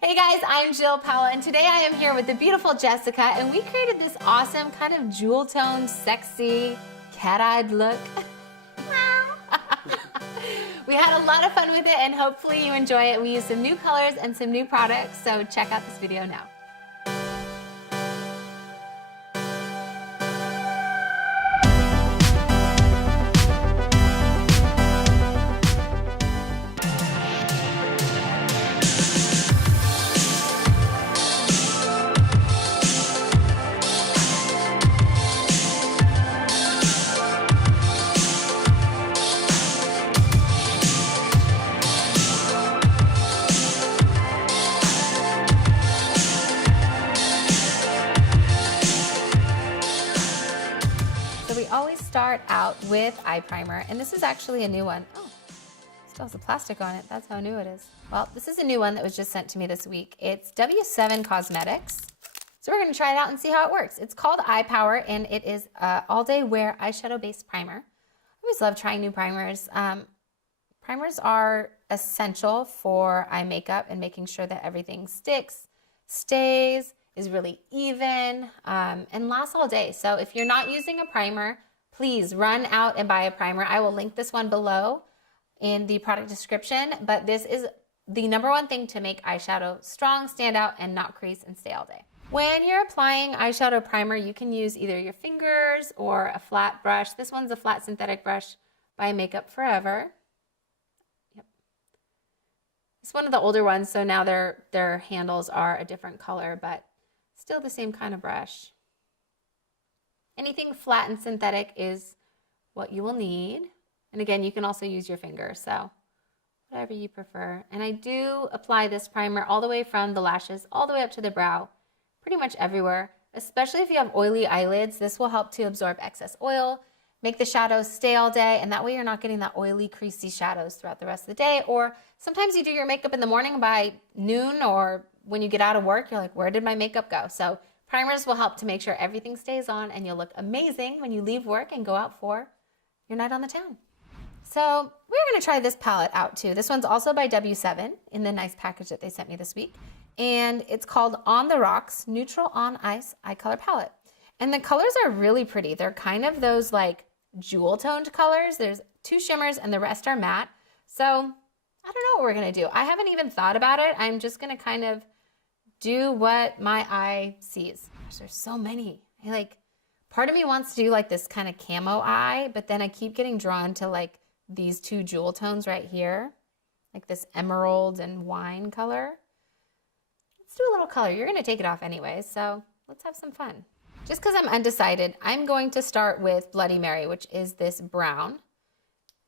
Hey guys, I'm Jill Powell, and today I am here with the beautiful Jessica, and we created this awesome kind of jewel tone, sexy, cat-eyed look. We had a lot of fun with it, and hopefully you enjoy it. We used some new colors and some new products, so check out this video now. So we always start out with eye primer, and this is actually a new one. Oh, still has the plastic on it. That's how new it is. Well, this is a new one that was just sent to me this week. It's W7 Cosmetics. So we're gonna try it out and see how it works. It's called Eye Power, and it is all day wear eyeshadow based primer. I always love trying new primers. Primers are essential for eye makeup and making sure that everything sticks, stays, is really even, and lasts all day. So if you're not using a primer, please run out and buy a primer. I will link this one below in the product description, but this is the #1 thing to make eyeshadow strong, stand out, and not crease and stay all day. When you're applying eyeshadow primer, you can use either your fingers or a flat brush. This one's a flat synthetic brush by Makeup Forever. Yep. It's one of the older ones, so now their handles are a different color, but still the same kind of brush. Anything flat and synthetic is what you will need. And again, you can also use your finger, so whatever you prefer. And I do apply this primer all the way from the lashes all the way up to the brow, pretty much everywhere. Especially if you have oily eyelids, this will help to absorb excess oil, make the shadows stay all day, and that way you're not getting that oily, creasy shadows throughout the rest of the day. Or sometimes you do your makeup in the morning, by noon or when you get out of work, you're like, where did my makeup go? So primers will help to make sure everything stays on, and you'll look amazing when you leave work and go out for your night on the town. So we're gonna try this palette out too. This one's also by W7 in the nice package that they sent me this week. And it's called On the Rocks Neutral on Ice Eye Color Palette. And the colors are really pretty. They're kind of those like jewel toned colors. There's 2 shimmers and the rest are matte. So I don't know what we're gonna do. I haven't even thought about it. I'm just gonna kind of do what my eye sees. Gosh, there's so many. Part of me wants to do like this kind of camo eye, but then I keep getting drawn to like these 2 jewel tones right here, like this emerald and wine color. Let's do a little color. You're gonna take it off anyway, so let's have some fun. Just because I'm undecided, I'm going to start with Bloody Mary, which is this brown.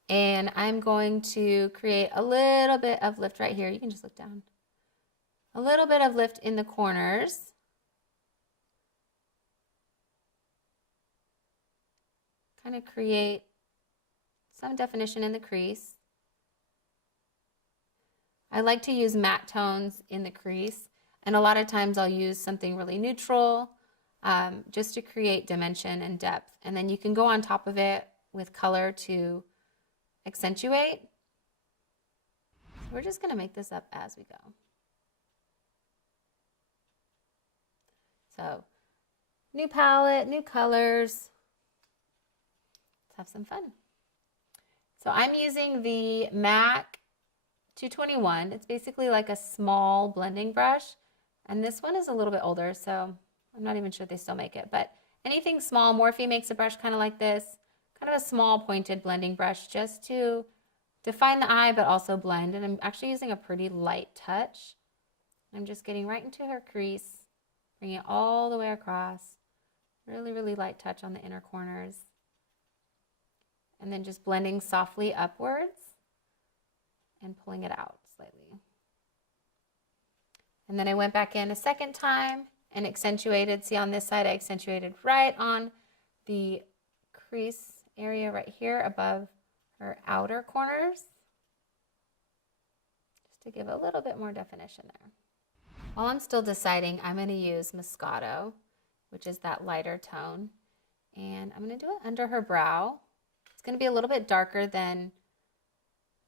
And I'm going to create a little bit of lift right here. You can just look down. A little bit of lift in the corners. Kind of create some definition in the crease. I like to use matte tones in the crease, and a lot of times I'll use something really neutral just to create dimension and depth. And then you can go on top of it with color to accentuate. So we're just going to make this up as we go. So, new palette, new colors. Let's have some fun. So I'm using the MAC 221. It's basically like a small blending brush. And this one is a little bit older, so I'm not even sure if they still make it. But anything small, Morphe makes a brush kind of like this. Kind of a small pointed blending brush just to define the eye, but also blend. And I'm actually using a pretty light touch. I'm just getting right into her crease. Bring it all the way across. Really, really light touch on the inner corners. And then just blending softly upwards and pulling it out slightly. And then I went back in a second time and accentuated. See, on this side, I accentuated right on the crease area right here above her outer corners, just to give a little bit more definition there. While I'm still deciding, I'm going to use Moscato, which is that lighter tone, and I'm going to do it under her brow. It's going to be a little bit darker than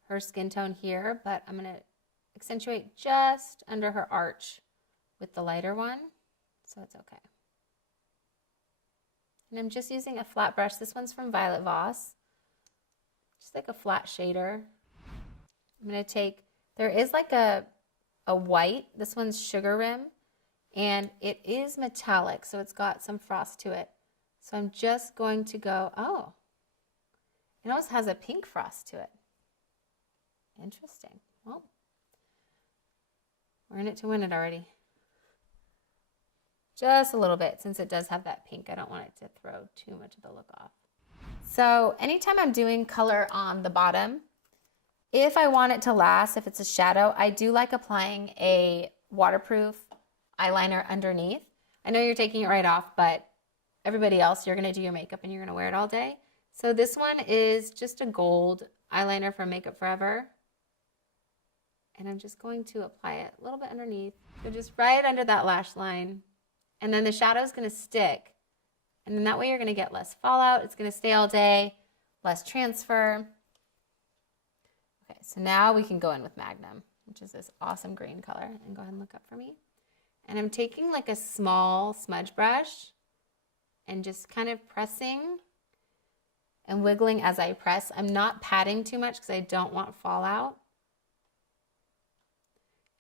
her skin tone here, but I'm going to accentuate just under her arch with the lighter one, so it's okay. And I'm just using a flat brush. This one's from Violet Voss. Just like a flat shader. I'm going to take, there is like a white, this one's Sugar Rim, and it is metallic, so it's got some frost to it. So I'm just going to go, oh, it almost has a pink frost to it. Interesting. Well, we're in it to win it already. Just a little bit, since it does have that pink. I don't want it to throw too much of the look off. So anytime I'm doing color on the bottom, if I want it to last, if it's a shadow, I do like applying a waterproof eyeliner underneath. I know you're taking it right off, but everybody else, you're going to do your makeup and you're going to wear it all day. So this one is just a gold eyeliner from Makeup Forever. And I'm just going to apply it a little bit underneath. So just right under that lash line. And then the shadow is going to stick. And then that way you're going to get less fallout. It's going to stay all day, less transfer. Okay, so now we can go in with Magnum, which is this awesome green color. And go ahead and look up for me. And I'm taking like a small smudge brush and just kind of pressing and wiggling as I press. I'm not patting too much because I don't want fallout.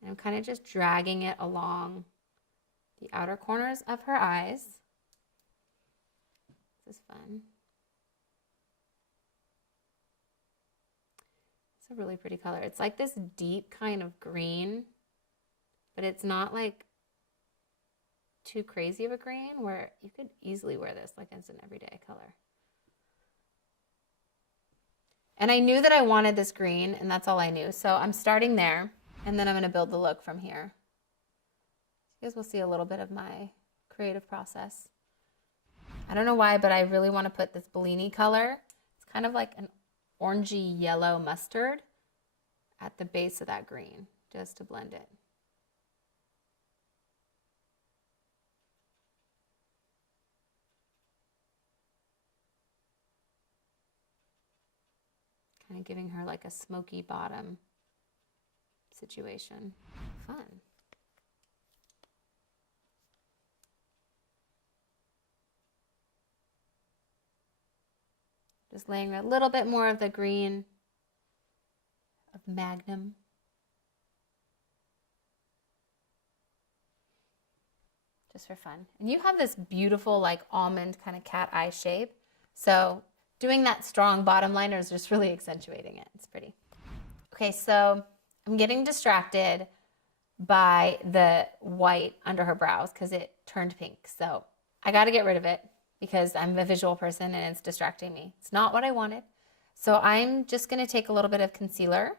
And I'm kind of just dragging it along the outer corners of her eyes. This is fun. It's a really pretty color. It's like this deep kind of green, but it's not like too crazy of a green where you could easily wear this like as an everyday color. And I knew that I wanted this green, and that's all I knew. So I'm starting there, and then I'm going to build the look from here. You guys will see a little bit of my creative process. I don't know why, but I really want to put this Bellini color. It's kind of like an orangey yellow mustard at the base of that green, just to blend it. Kind of giving her like a smoky bottom situation. Fun. Just laying a little bit more of the green of Magnum. Just for fun. And you have this beautiful like almond kind of cat eye shape. So doing that strong bottom liner is just really accentuating it. It's pretty. Okay, so I'm getting distracted by the white under her brows because it turned pink. So I got to get rid of it because I'm a visual person and it's distracting me. It's not what I wanted. So I'm just going to take a little bit of concealer.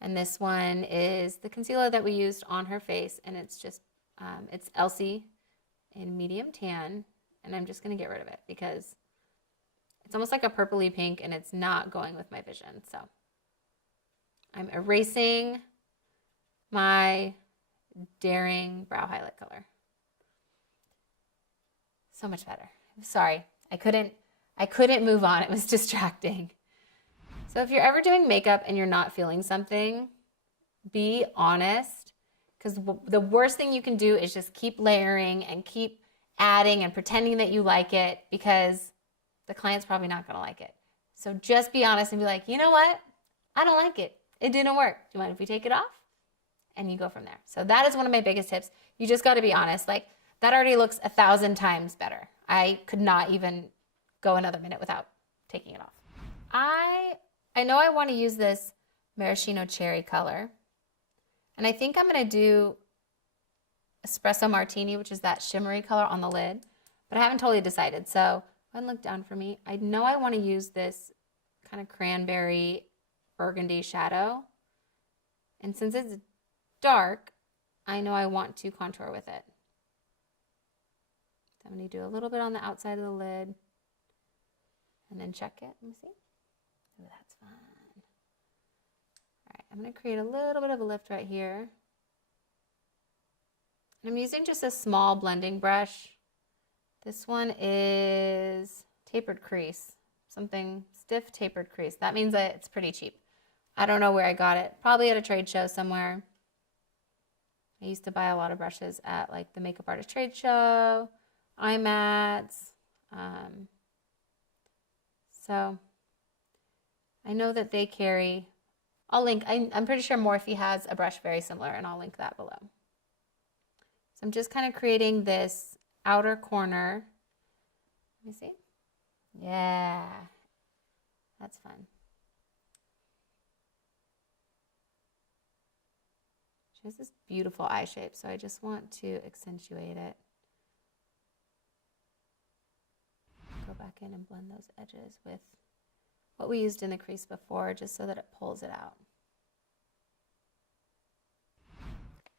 And this one is the concealer that we used on her face. And it's just, it's Elsie in medium tan. And I'm just going to get rid of it because it's almost like a purpley pink and it's not going with my vision. So I'm erasing my Daring brow highlight color. So much better. Sorry, I couldn't move on. It was distracting. So if you're ever doing makeup and you're not feeling something, be honest, because the worst thing you can do is just keep layering and keep adding and pretending that you like it because the client's probably not going to like it. So just be honest and be like, you know what? I don't like it. It didn't work. Do you mind if we take it off? And you go from there. So that is one of my biggest tips. You just got to be honest. Like that already looks 1,000 times better. I could not even go another minute without taking it off. I know I want to use this maraschino cherry color. And I think I'm going to do espresso martini, which is that shimmery color on the lid. But I haven't totally decided. So go ahead and look down for me. I know I want to use this kind of cranberry burgundy shadow. And since it's dark, I know I want to contour with it. So I'm going to do a little bit on the outside of the lid and then check it. Let me see. Oh, that's fun. All right, I'm going to create a little bit of a lift right here. And I'm using just a small blending brush. This one is tapered crease, something stiff tapered crease. That means that it's pretty cheap. I don't know where I got it. Probably at a trade show somewhere. I used to buy a lot of brushes at like the Makeup Artist Trade Show, IMATS. So I know that they carry, I'll link, I'm pretty sure Morphe has a brush very similar, and I'll link that below. So I'm just kind of creating this outer corner. Let me see. Yeah, that's fun. She has this beautiful eye shape, so I just want to accentuate it. Go back in and blend those edges with what we used in the crease before, just so that it pulls it out.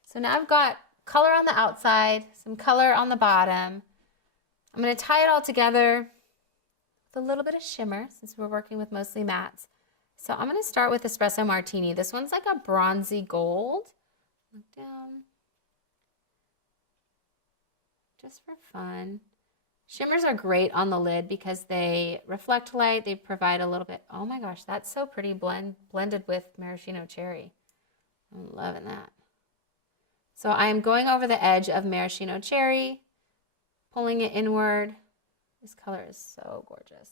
So now I've got color on the outside, some color on the bottom. I'm going to tie it all together with a little bit of shimmer, since we're working with mostly mattes. So I'm going to start with Espresso Martini. This one's like a bronzy gold. Look down. Just for fun. Shimmers are great on the lid because they reflect light. They provide a little bit. Oh my gosh, that's so pretty blended with maraschino cherry. I'm loving that. So I'm going over the edge of maraschino cherry, pulling it inward. This color is so gorgeous.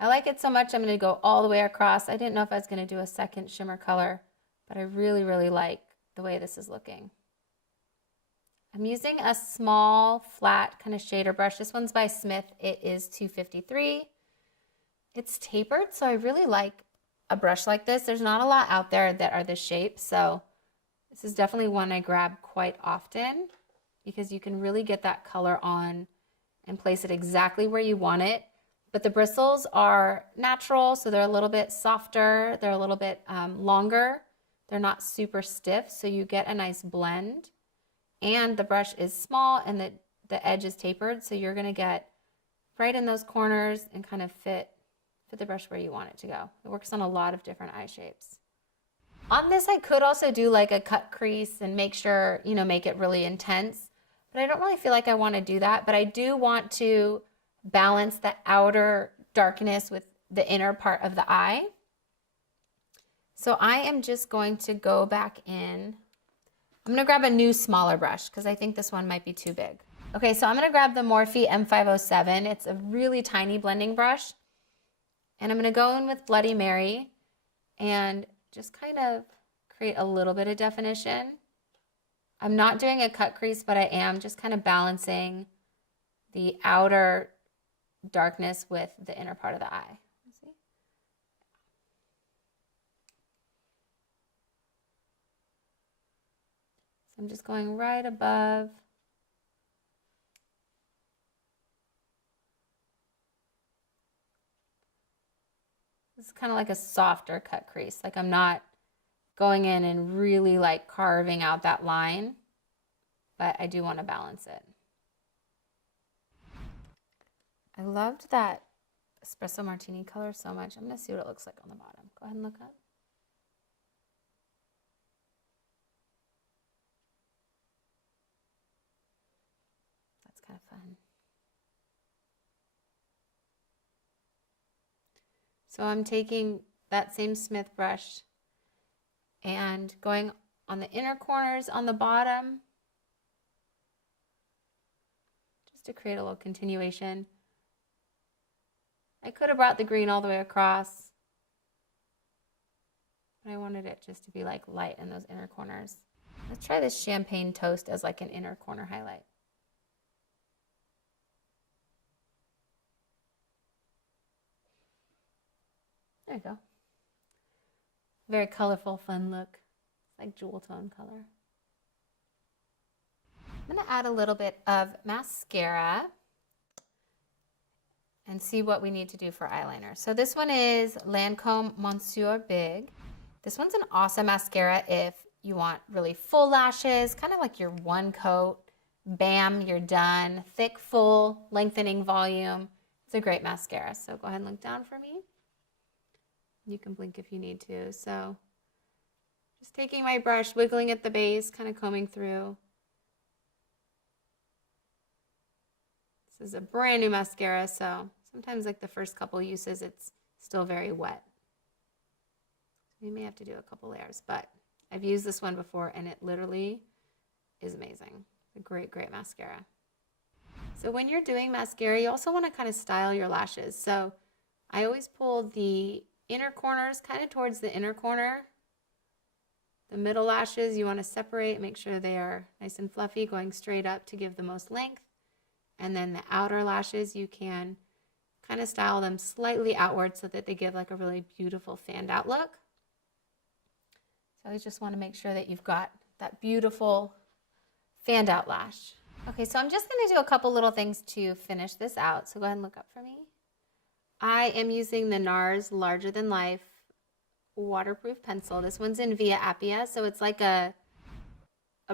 I like it so much, I'm going to go all the way across. I didn't know if I was going to do a second shimmer color, but I really, really like the way this is looking. I'm using a small, flat kind of shader brush. This one's by Smith. It is 253. It's tapered, so I really like a brush like this. There's not a lot out there that are this shape, so this is definitely one I grab quite often because you can really get that color on and place it exactly where you want it. But the bristles are natural, so they're a little bit softer. They're a little bit longer. They're not super stiff, so you get a nice blend. And the brush is small and the edge is tapered, so you're gonna get right in those corners and kind of fit the brush where you want it to go. It works on a lot of different eye shapes. On this, I could also do like a cut crease and make sure, make it really intense, but I don't really feel like I wanna do that, but I do want to balance the outer darkness with the inner part of the eye. So I am just going to go back in. I'm gonna grab a new smaller brush because I think this one might be too big. Okay, so I'm gonna grab the Morphe M507. It's a really tiny blending brush. And I'm gonna go in with Bloody Mary and just kind of create a little bit of definition. I'm not doing a cut crease, but I am just kind of balancing the outer darkness with the inner part of the eye. See? So I'm just going right above. This is kind of like a softer cut crease. Like I'm not going in and really like carving out that line, but I do want to balance it. I loved that Espresso Martini color so much. I'm going to see what it looks like on the bottom. Go ahead and look up. That's kind of fun. So I'm taking that same Smith brush and going on the inner corners on the bottom just to create a little continuation. I could have brought the green all the way across, but I wanted it just to be like light in those inner corners. Let's try this Champagne Toast as like an inner corner highlight. There you go. Very colorful, fun look. It's like jewel tone color. I'm gonna add a little bit of mascara and see what we need to do for eyeliner. So this one is Lancome Monsieur Big. This one's an awesome mascara if you want really full lashes, kind of like your one coat, bam, you're done. Thick, full, lengthening volume. It's a great mascara. So go ahead and look down for me. You can blink if you need to. So just taking my brush, wiggling at the base, kind of combing through. This is a brand new mascara, so sometimes like the first couple uses, it's still very wet. We may have to do a couple layers, but I've used this one before and it literally is amazing. A great, great mascara. So when you're doing mascara, you also want to kind of style your lashes. So I always pull the inner corners kind of towards the inner corner. The middle lashes you want to separate, make sure they are nice and fluffy, going straight up to give the most length. And then the outer lashes, you can kind of style them slightly outward so that they give like a really beautiful fanned out look. So I just want to make sure that you've got that beautiful fanned out lash. Okay, so I'm just going to do a couple little things to finish this out. So go ahead and look up for me. I am using the NARS Larger Than Life waterproof pencil. This one's in Via Appia, so it's like a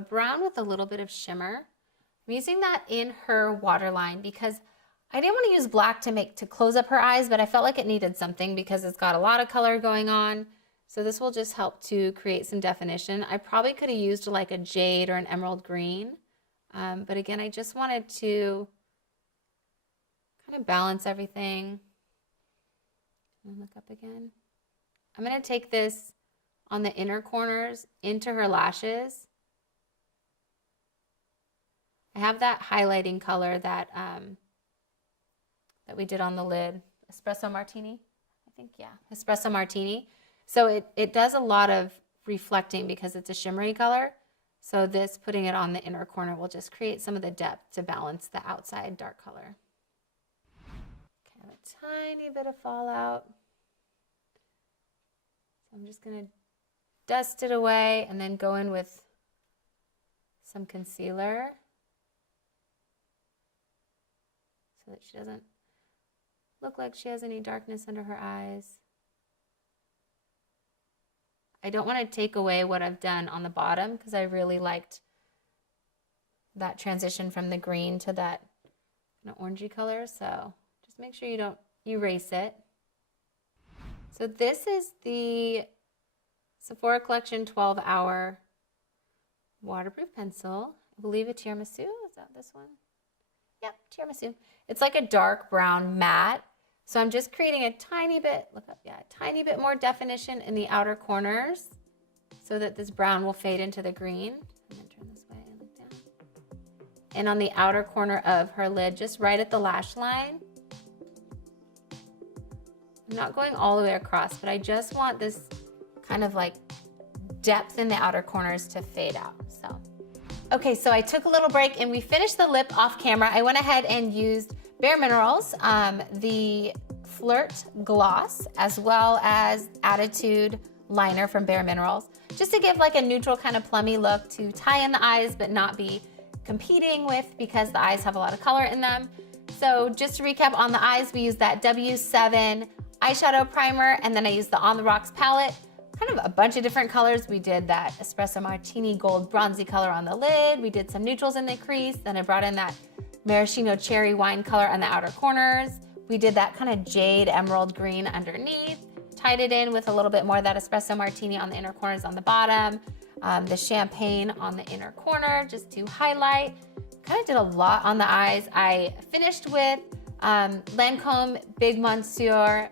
brown with a little bit of shimmer. I'm using that in her waterline because I didn't want to use black to close up her eyes, but I felt like it needed something because it's got a lot of color going on. So this will just help to create some definition. I probably could have used like a jade or an emerald green, but again, I just wanted to kind of balance everything. And look up again. I'm going to take this on the inner corners into her lashes. I have that highlighting color that we did on the lid, Espresso Martini, I think, yeah, Espresso Martini. So it does a lot of reflecting because it's a shimmery color. So this, putting it on the inner corner, will just create some of the depth to balance the outside dark color. Kind of a tiny bit of fallout. So I'm just going to dust it away and then go in with some concealer so that she doesn't look like she has any darkness under her eyes. I don't want to take away what I've done on the bottom because I really liked that transition from the green to that kind of orangey color. So just make sure you don't erase it. So this is the Sephora Collection 12-Hour Waterproof Pencil. I believe a tiramisu. Is that this one? Yep, tiramisu. It's like a dark brown matte. So I'm just creating a tiny bit, look up, yeah, a tiny bit more definition in the outer corners so that this brown will fade into the green. And then turn this way and look down. And on the outer corner of her lid, just right at the lash line. I'm not going all the way across, but I just want this kind of like depth in the outer corners to fade out. So, okay, so I took a little break and we finished the lip off camera. I went ahead and used Bare Minerals, the Flirt Gloss, as well as Attitude Liner from Bare Minerals, just to give like a neutral kind of plummy look to tie in the eyes, but not be competing with because the eyes have a lot of color in them. So just to recap on the eyes, we used that W7 eyeshadow primer, and then I used the On the Rocks palette, kind of a bunch of different colors. We did that Espresso Martini gold bronzy color on the lid. We did some neutrals in the crease. Then I brought in that maraschino cherry wine color on the outer corners. We did that kind of jade emerald green underneath, tied it in with a little bit more of that Espresso Martini on the inner corners on the bottom, the champagne on the inner corner just to highlight. Kind of did a lot on the eyes. I finished with Lancome Big Monsieur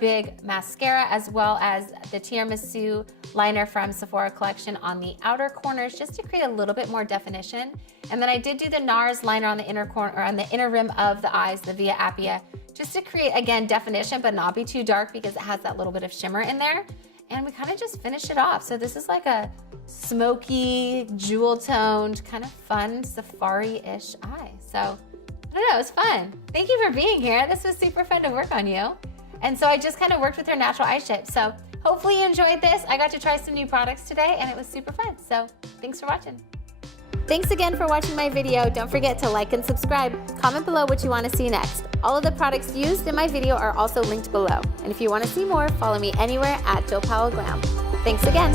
Big Mascara, as well as the Tiramisu liner from Sephora Collection on the outer corners, just to create a little bit more definition. And then I did do the NARS liner on the inner corner, or on the inner rim of the eyes, the Via Appia, just to create, again, definition, but not be too dark because it has that little bit of shimmer in there. And we kind of just finished it off. So this is like a smoky, jewel-toned, kind of fun safari-ish eye. So I don't know, it was fun. Thank you for being here. This was super fun to work on you. And so I just kind of worked with her natural eye shape. So hopefully you enjoyed this. I got to try some new products today and it was super fun. So thanks for watching. Thanks again for watching my video. Don't forget to like and subscribe. Comment below what you want to see next. All of the products used in my video are also linked below. And if you want to see more, follow me anywhere at Jill Powell Glam. Thanks again.